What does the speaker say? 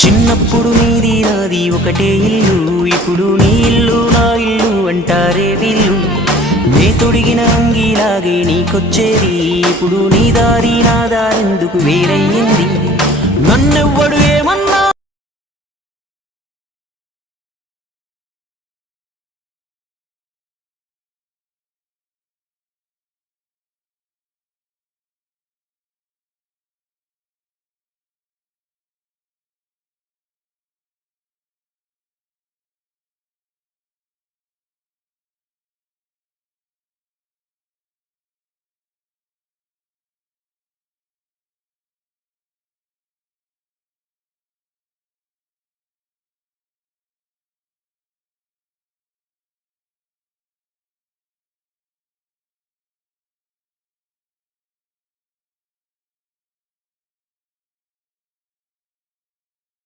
చిన్నప్పుడు నీది నాది ఒకటే ఇల్లు, ఇప్పుడు నీ ఇల్లు నా ఇల్లు అంటారే వీళ్ళు. నే తొడిగిన అంగీలాగే నీకొచ్చేది, ఇప్పుడు నీ దారి నా దారెందుకు వేరయ్యింది? నన్నెవ్వడు ఏమన్నా